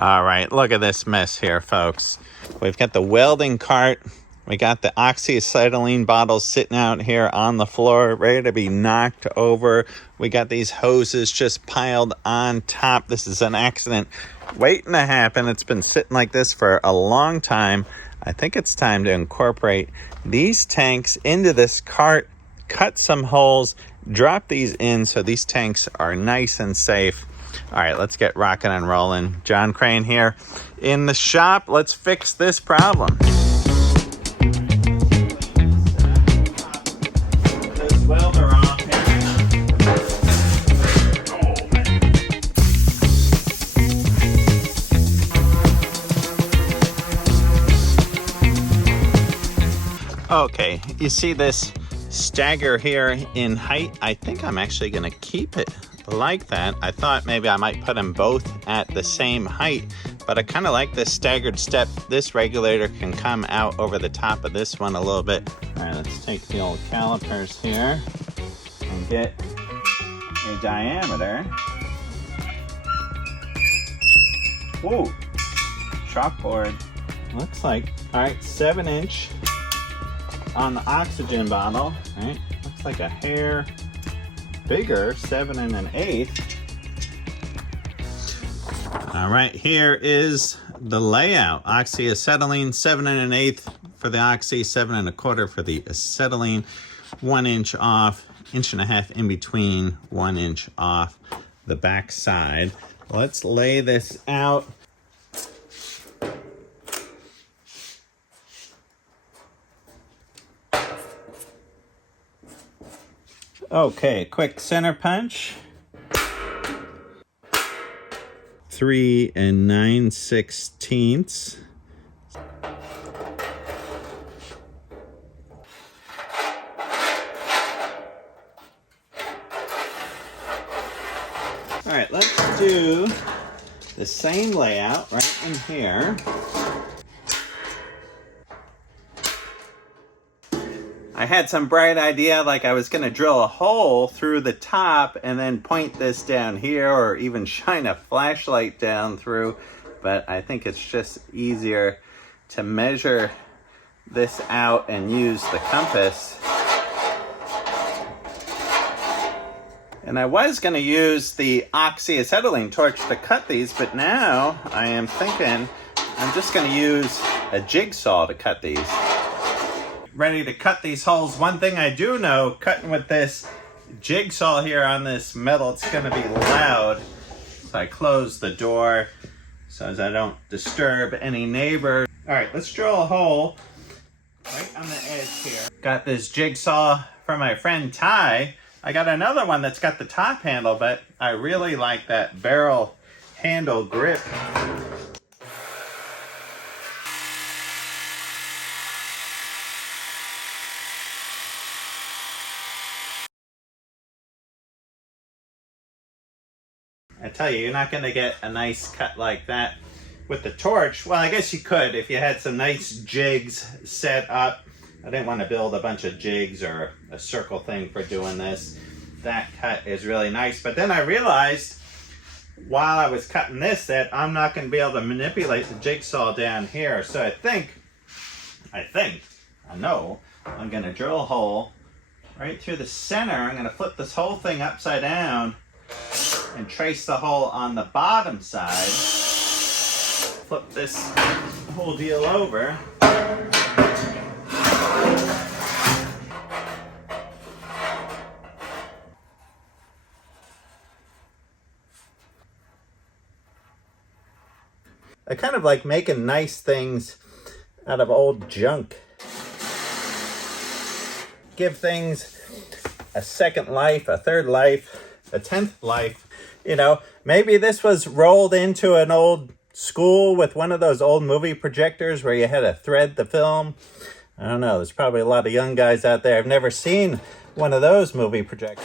All right, look at this mess here, folks. We've got the welding cart. We got the acetylene bottles sitting out here on the floor, ready to be knocked over. We got these hoses just piled on top. This is an accident waiting to happen. It's been sitting like this for a long time. I think it's time to incorporate these tanks into this cart, cut some holes, drop these in so these tanks are nice and safe. All right, let's get rocking and rolling. John Crane here in the shop. Let's fix this problem. This welder off here. Okay, you see this stagger here in height? I think I'm actually going to keep it like that. I thought maybe I might put them both at the same height, but I kind of like this staggered step. This regulator can come out over the top of this one a little bit. All right, let's take the old calipers here and get a diameter. Whoa, chalkboard. Looks like, all right, 7-inch on the oxygen bottle. All right, looks like a hair bigger, 7 1/8. All right, here is the layout. Oxyacetylene, 7 1/8 for the oxy, 7 1/4 for the acetylene, 1 inch off, 1.5 inches in between, 1 inch off the back side. Let's lay this out. Okay, quick center punch. 3 9/16. All right, let's do the same layout right in here. I had some bright idea, like I was going to drill a hole through the top and then point this down here, or even shine a flashlight down through, but I think it's just easier to measure this out and use the compass. And I was going to use the oxyacetylene torch to cut these, but now I am thinking I'm just going to use a jigsaw to cut these. Ready to cut these holes. One thing I do know, cutting with this jigsaw here on this metal, it's going to be loud. So I close the door so as I don't disturb any neighbor. All right, let's drill a hole right on the edge here. Got this jigsaw from my friend Ty. I got another one that's got the top handle, but I really like that barrel handle grip. I tell you, you're not going to get a nice cut like that with the torch. Well, I guess you could if you had some nice jigs set up. I didn't want to build a bunch of jigs or a circle thing for doing this. That cut is really nice. But then I realized while I was cutting this that I'm not going to be able to manipulate the jigsaw down here. So I know I'm going to drill a hole right through the center. I'm going to flip this whole thing upside down and trace the hole on the bottom side. Flip this whole deal over. I kind of like making nice things out of old junk. Give things a second life, a third life, a 10th life. You know, maybe this was rolled into an old school with one of those old movie projectors where you had to thread the film. I don't know. There's probably a lot of young guys out there. I've never seen one of those movie projectors.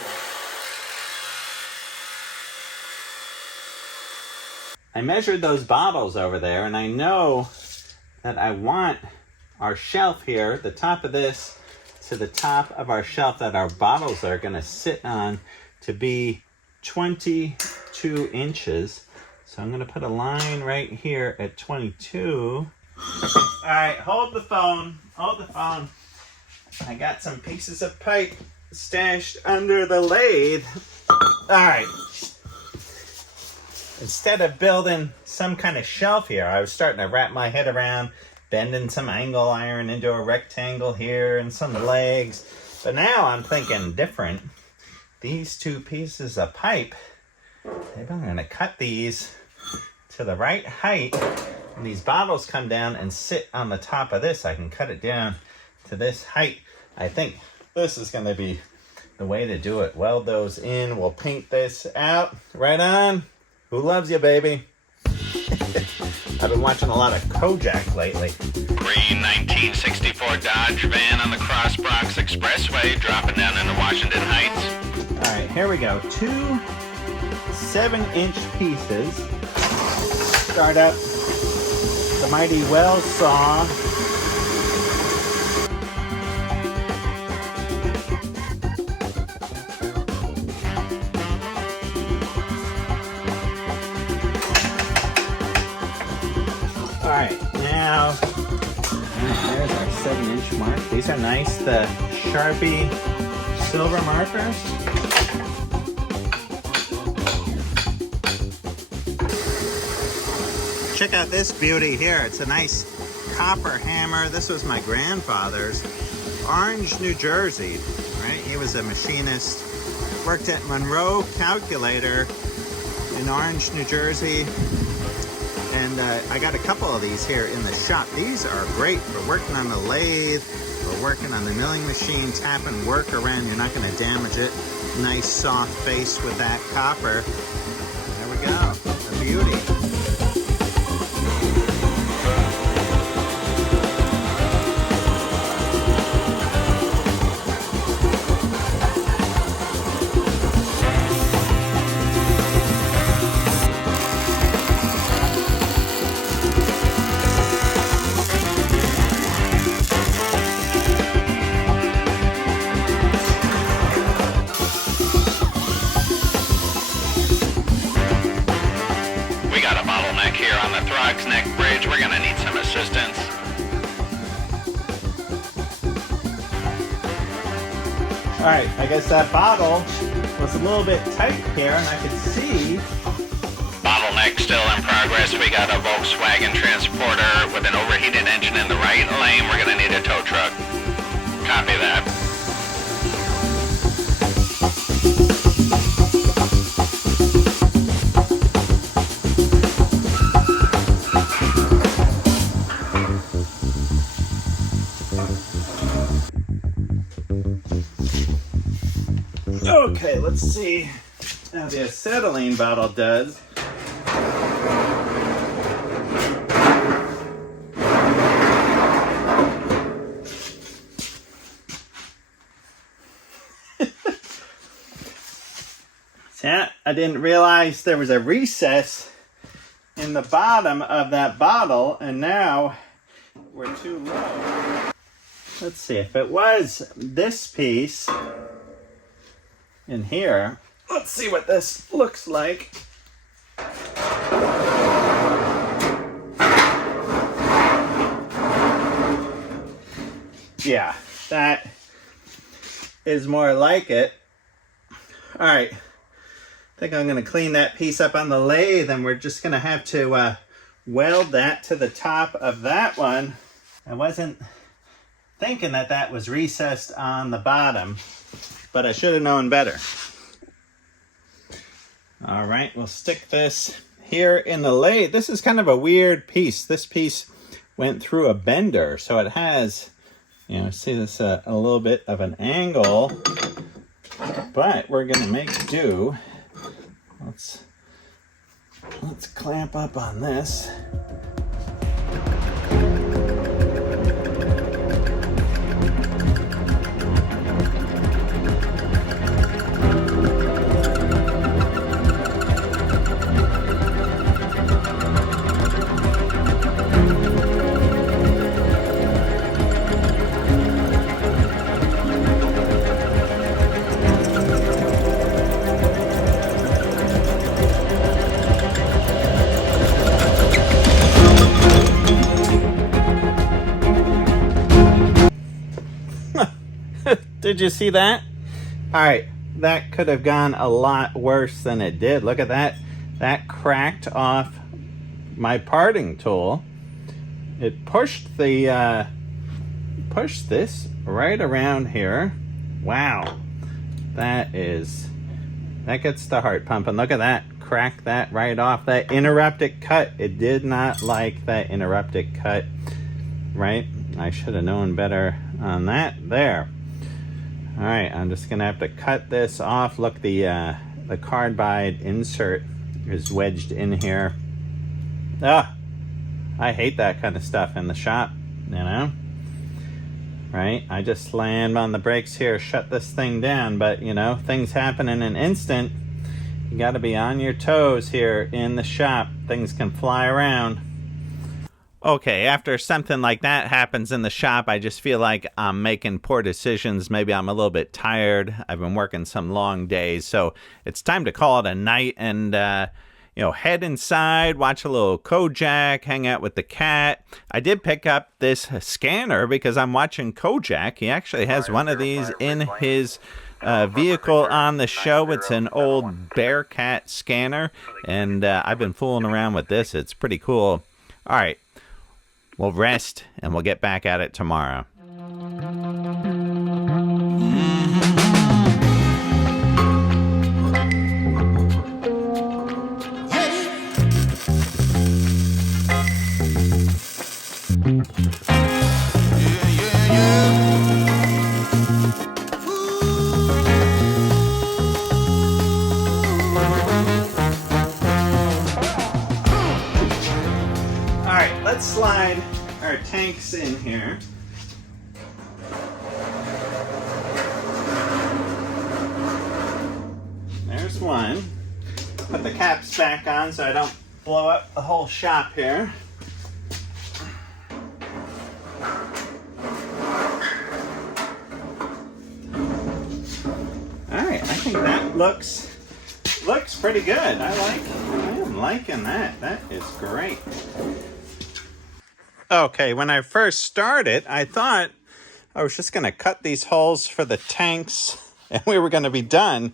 I measured those bottles over there, and I know that I want our shelf here, the top of this to the top of our shelf that our bottles are going to sit on, to be 22 inches. So I'm gonna put a line right here at 22. All right, hold the phone, hold the phone. I got some pieces of pipe stashed under the lathe. All right. Instead of building some kind of shelf here, I was starting to wrap my head around bending some angle iron into a rectangle here and some legs. But now I'm thinking different. These two pieces of pipe, maybe I'm gonna cut these to the right height. When these bottles come down and sit on the top of this, I can cut it down to this height. I think this is gonna be the way to do it. Weld those in, we'll paint this out. Right on. Who loves you, baby? I've been watching a lot of Kojak lately. Green 1964 Dodge van on the Cross Bronx Expressway, dropping down into Washington Heights. All right, here we go. 2 7-inch pieces. Start up the mighty well saw. All right, now there's our 7-inch mark. These are nice, the Sharpie silver markers. Check out this beauty here. It's a nice copper hammer. This was my grandfather's. Orange, New Jersey, right? He was a machinist. Worked at Monroe Calculator in Orange, New Jersey. And I got a couple of these here in the shop. These are great for working on the lathe or working on the milling machine, tapping work around. You're not going to damage it. Nice soft face with that copper. There we go. A beauty. Neck bridge, we're gonna need some assistance. All right, I guess that bottle was a little bit tight here, and I could see. Bottleneck still in progress. We got a Volkswagen Transporter with an overheated engine in the right lane. We're gonna need a tow truck. Copy that. Okay, let's see how the acetylene bottle does. See, I didn't realize there was a recess in the bottom of that bottle, and now we're too low. Let's see, if it was this piece in here, let's see what this looks like. Yeah, that is more like it. All right, I think I'm gonna clean that piece up on the lathe, and we're just gonna have to weld that to the top of that one. I wasn't thinking that that was recessed on the bottom, but I should have known better. All right, we'll stick this here in the lathe. This is kind of a weird piece. This piece went through a bender, so it has, you know, see this a little bit of an angle, but we're gonna make do. Let's clamp up on this. Did you see that? All right, that could have gone a lot worse than it did. Look at that. That cracked off my parting tool. It pushed the pushed this right around here. Wow, that gets the heart pumping. Look at that. Crack that right off. That interrupted cut. It did not like that interrupted cut, right? I should have known better on that there. All right, I'm just gonna have to cut this off. Look, the carbide insert is wedged in here. Ah, I hate that kind of stuff in the shop, you know? Right? I just slammed on the brakes here, shut this thing down, but you know, things happen in an instant. You got to be on your toes here in the shop. Things can fly around. Okay, after something like that happens in the shop, I just feel like I'm making poor decisions. Maybe I'm a little bit tired. I've been working some long days, so it's time to call it a night and head inside, watch a little Kojak, hang out with the cat. I did pick up this scanner because I'm watching Kojak. He actually has one of these in his vehicle on the show. It's an old Bearcat scanner, and I've been fooling around with this. It's pretty cool. All right, we'll rest, and we'll get back at it tomorrow. Let's slide our tanks in here. There's one. Put the caps back on so I don't blow up the whole shop here. Alright, I think that looks pretty good. I am liking that. That is great. Okay, when I first started, I thought I was just going to cut these holes for the tanks and we were going to be done.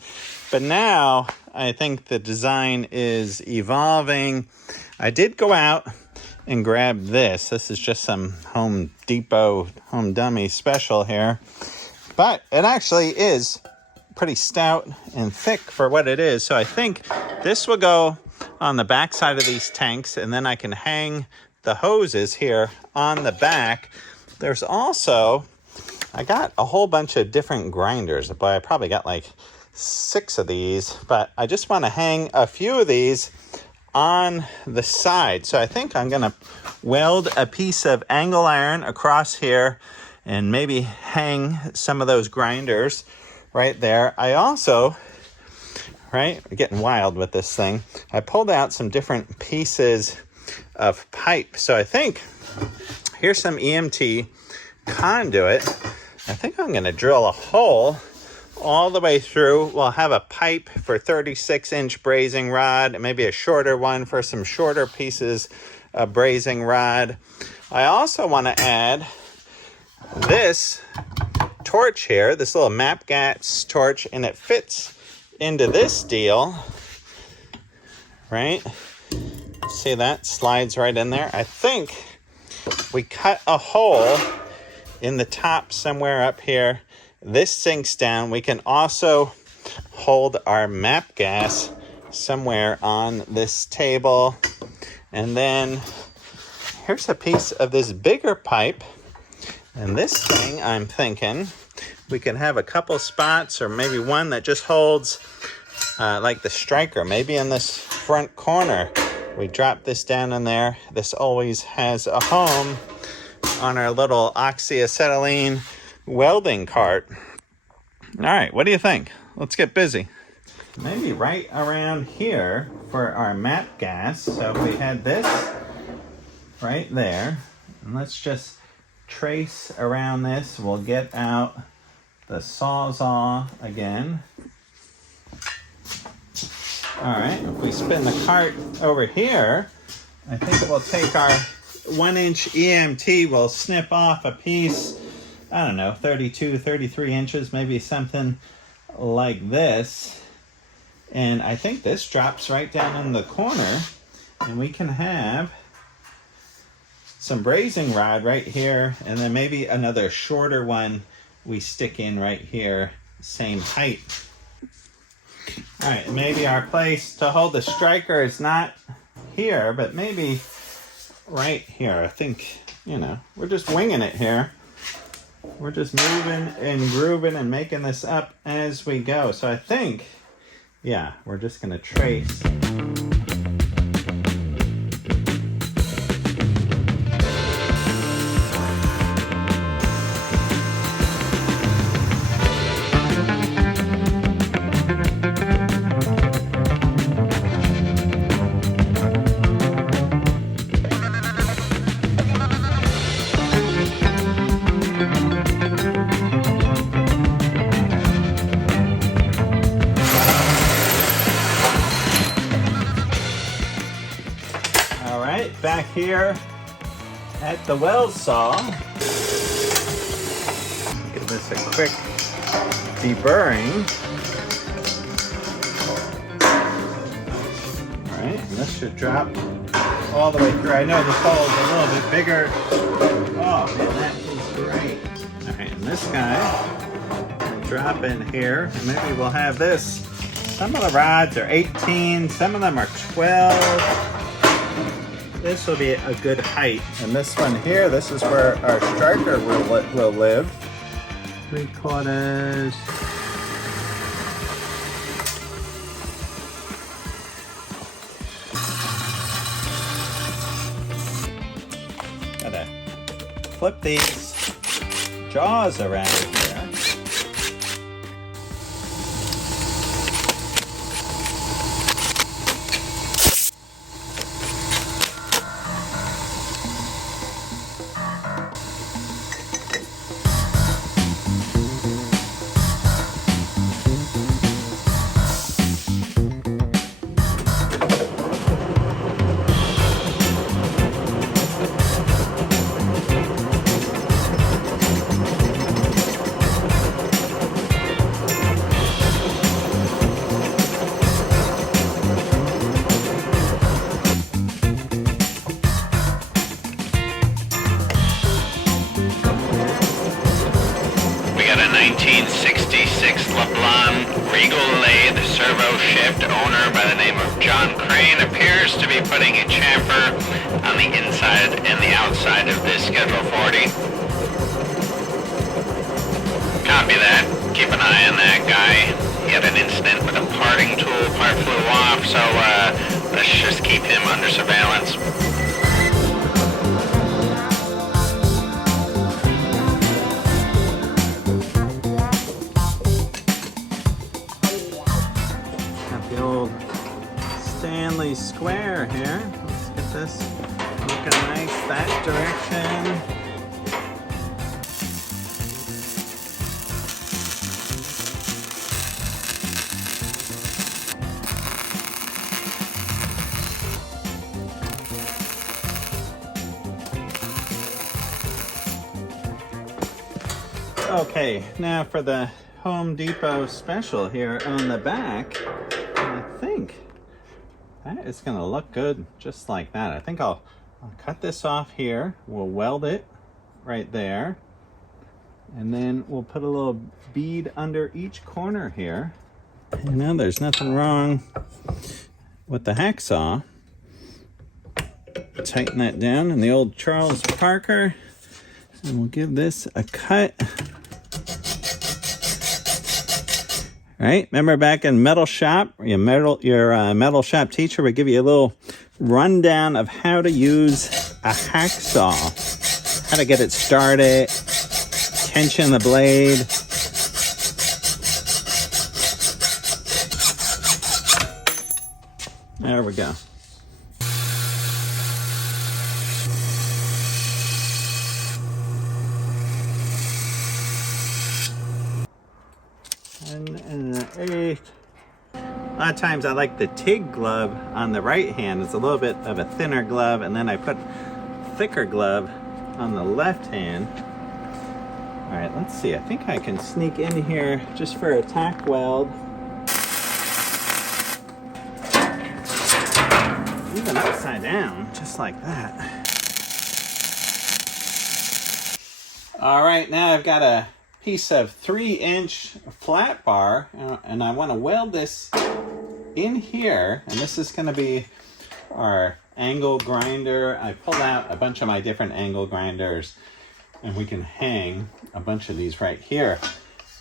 But now I think the design is evolving. I did go out and grab this. This is just some Home Depot Home Dummy special here. But it actually is pretty stout and thick for what it is. So I think this will go on the back side of these tanks, and then I can hang the hoses here on the back. There's also, I got a whole bunch of different grinders. Boy, I probably got like 6 of these, but I just want to hang a few of these on the side. So I think I'm going to weld a piece of angle iron across here and maybe hang some of those grinders right there. I also, right, I'm getting wild with this thing. I pulled out some different pieces of pipe. So I think here's some EMT conduit. I think I'm going to drill a hole all the way through. We'll have a pipe for 36-inch brazing rod, and maybe a shorter one for some shorter pieces of brazing rod. I also want to add this torch here, this little map gas torch, and it fits into this deal, right? See that? Slides right in there. I think we cut a hole in the top somewhere up here. This sinks down. We can also hold our map gas somewhere on this table. And then here's a piece of this bigger pipe. And this thing, I'm thinking, we can have a couple spots, or maybe one that just holds like the striker, maybe in this front corner. We drop this down in there. This always has a home on our little oxyacetylene welding cart. All right, what do you think? Let's get busy. Maybe right around here for our map gas. So we had this right there. And let's just trace around this. We'll get out the Sawzall again. All right, if we spin the cart over here, I think we'll take our 1-inch EMT, we'll snip off a piece I don't know, 32, 33 inches, maybe something like this. And I think this drops right down in the corner, and we can have some brazing rod right here, and then maybe another shorter one we stick in right here, same height. All right, maybe our place to hold the striker is not here, but maybe right here. I think, you know, we're just winging it here. We're just moving and grooving and making this up as we go. So I think, yeah, we're just gonna trace. Back here at the weld saw, give this a quick deburring. All right, and this should drop all the way through. I know the hole is a little bit bigger. Oh man, that is great. All right, and this guy will drop in here, and maybe we'll have this. Some of the rods are 18, some of them are 12. This will be a good height. And this one here, this is where our striker will live. 3/4. Gotta flip these jaws around here. Lathe servo shift owner by the name of John Crane appears to be putting a chamfer on the inside and the outside of this Schedule 40. Copy that. Keep an eye on that guy. He had an incident with a parting tool. Part flew off, so let's just keep him under surveillance. Square here. Let's get this looking nice that direction. Okay, now for the Home Depot special here on the back. I think that is going to look good just like that. I think I'll cut this off here. We'll weld it right there. And then we'll put a little bead under each corner here. You know, there's nothing wrong with the hacksaw. Tighten that down in the old Charles Parker. And we'll give this a cut. Right? Remember back in metal shop, your metal shop teacher would give you a little rundown of how to use a hacksaw, how to get it started, tension the blade. There we go. And an 8. A lot of times I like the TIG glove on the right hand. It's a little bit of a thinner glove, and then I put thicker glove on the left hand. All right, let's see. I think I can sneak in here just for a tack weld. Even upside down, just like that. All right, now I've got a piece of 3-inch flat bar, and I want to weld this in here, and this is going to be our angle grinder. I pulled out a bunch of my different angle grinders, and we can hang a bunch of these right here.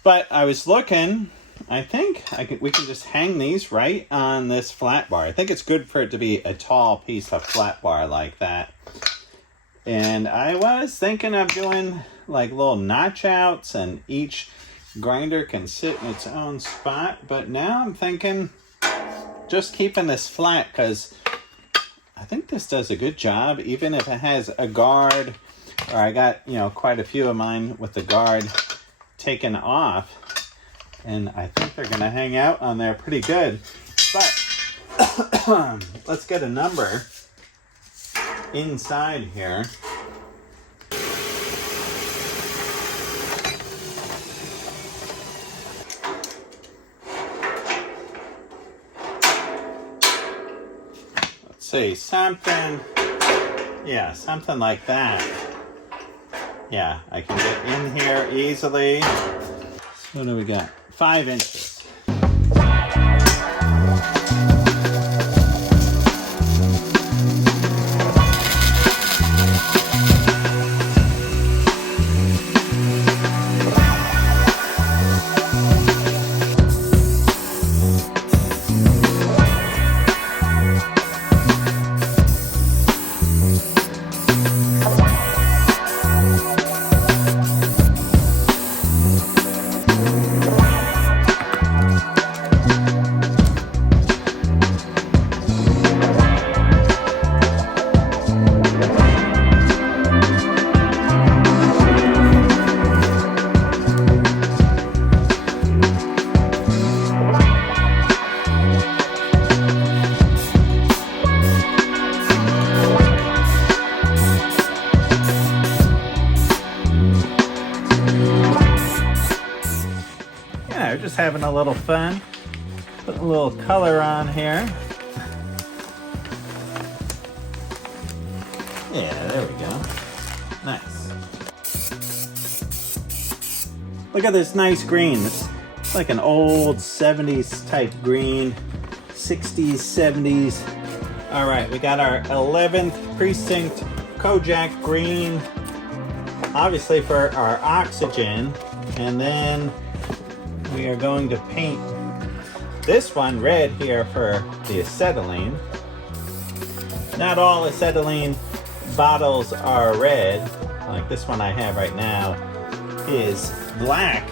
But I was looking, I think we can just hang these right on this flat bar. I think it's good for it to be a tall piece of flat bar like that. And I was thinking of doing like little notch outs, and each grinder can sit in its own spot. But now I'm thinking just keeping this flat, because I think this does a good job, even if it has a guard, or I got, quite a few of mine with the guard taken off, and I think they're gonna hang out on there pretty good. But let's get a number inside here. Let's see, something like that. Yeah, I can get in here easily. So what do we got? 5 inches. Just having a little fun, putting a little color on here. Yeah, there we go. Nice. Look at this nice green. It's like an old 70s type green, 60s, 70s. All right, we got our 11th precinct Kojak green, obviously for our oxygen, and then we are going to paint this one red here for the acetylene. Not all acetylene bottles are red. Like this one I have right now is black.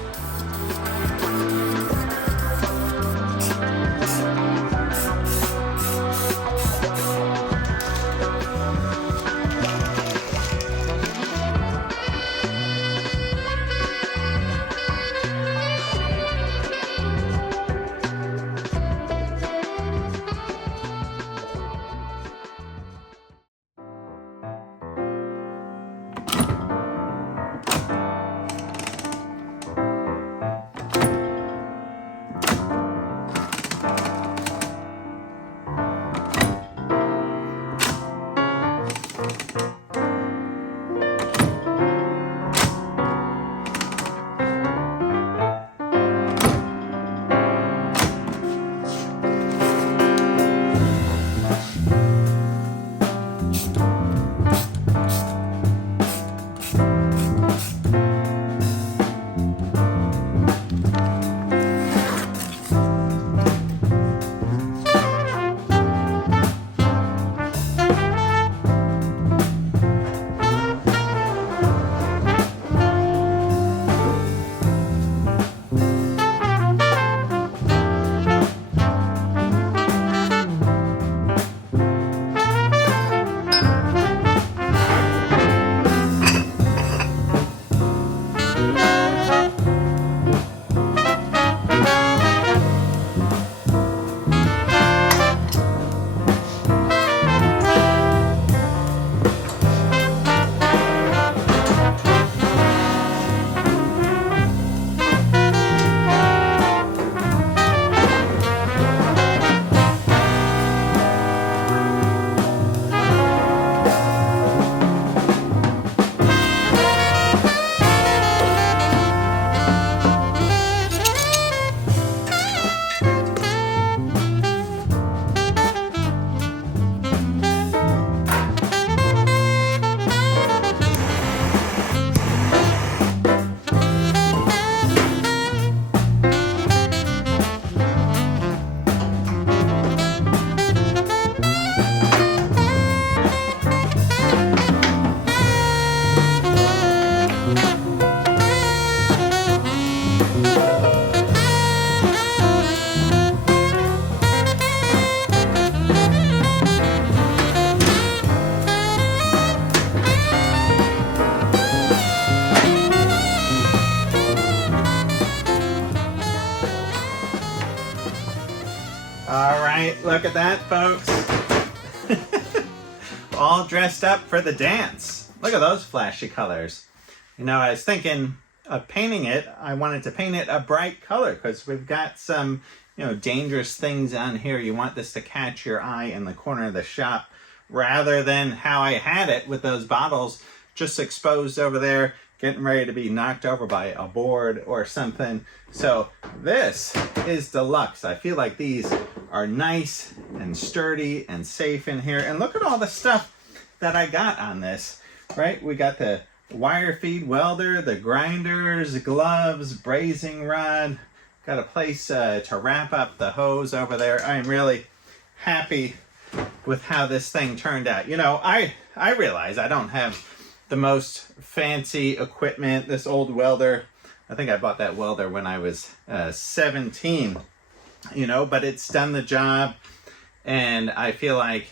look at that, folks. All dressed up for the dance. Look at those flashy colors. You know, I was thinking of painting it. I wanted to paint it a bright color because we've got some, you know, dangerous things on here. You want this to catch your eye in the corner of the shop rather than how I had it with those bottles just exposed over there, getting ready to be knocked over by a board or something. So this is deluxe. I feel like these are nice and sturdy and safe in here. And look at all the stuff that I got on this, right? We got the wire feed welder, the grinders, gloves, brazing rod. Got a place to wrap up the hose over there. I'm really happy with how this thing turned out. You know, I realize I don't have the most fancy equipment. This old welder, I think I bought that welder when I was 17, you know, but it's done the job. And I feel like,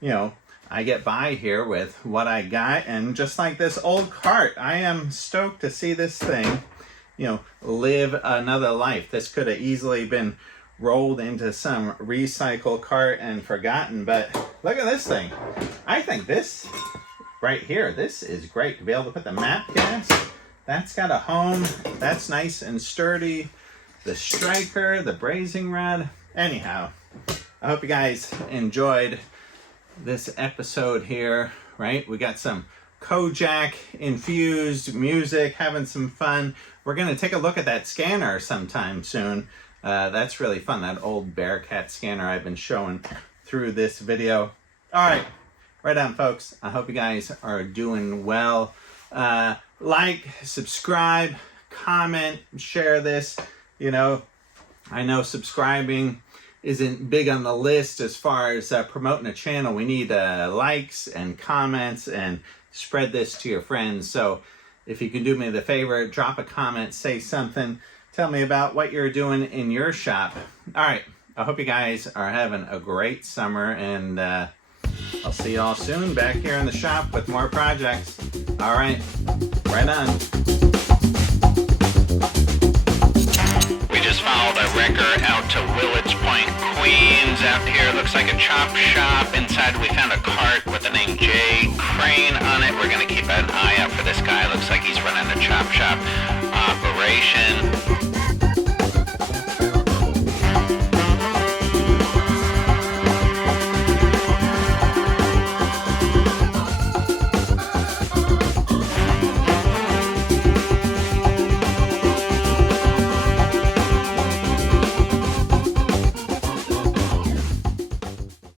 you know, I get by here with what I got. And just like this old cart, I am stoked to see this thing, you know, live another life. This could have easily been rolled into some recycle cart and forgotten, but look at this thing. I think this right here, this is great to be able to put the map gas. That's got a home. That's nice and sturdy. The striker, the brazing rod. Anyhow, I hope you guys enjoyed this episode here, right? We got some Kojak infused music, having some fun. We're going to take a look at that scanner sometime soon. That's really fun, that old Bearcat scanner I've been showing through this video. All right, right on, folks. I hope you guys are doing well. Like, subscribe, comment, share this. You know, I know subscribing isn't big on the list as far as promoting a channel. We need likes and comments and spread this to your friends. So if you can do me the favor, drop a comment, say something, tell me about what you're doing in your shop. All right, I hope you guys are having a great summer, and I'll see you all soon back here in the shop with more projects. All right, right on. We just followed a wrecker out to Willets Point, Queens. Out here looks like a chop shop. Inside we found a cart with the name J. Crane on it. We're going to keep an eye out for this guy. Looks like he's running a chop shop operation.